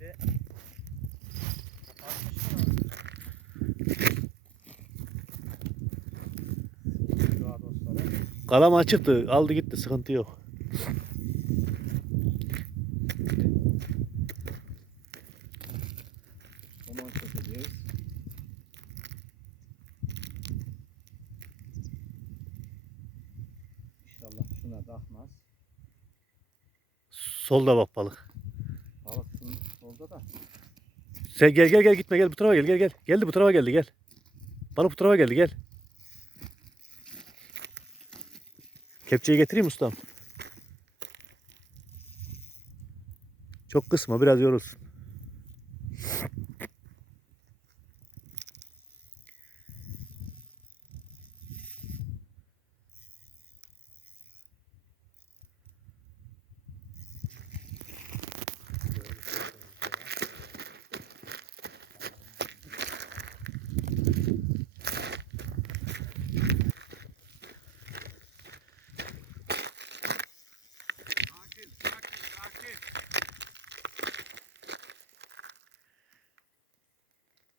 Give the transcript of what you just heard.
Şimdi atmış mı? Doğa dostları. Kalama çıktı. Aldı gitti. Sıkıntı yok. Somon çekeceğiz. İnşallah şuna bakmaz. Solda bak balık. Balık şunun solda da. Sen gel gitme gel bu tarafa gel. Geldi bu tarafa geldi gel. Balık bu tarafa geldi gel. Kepçeyi getireyim ustam. Çok kısma biraz yorulsun.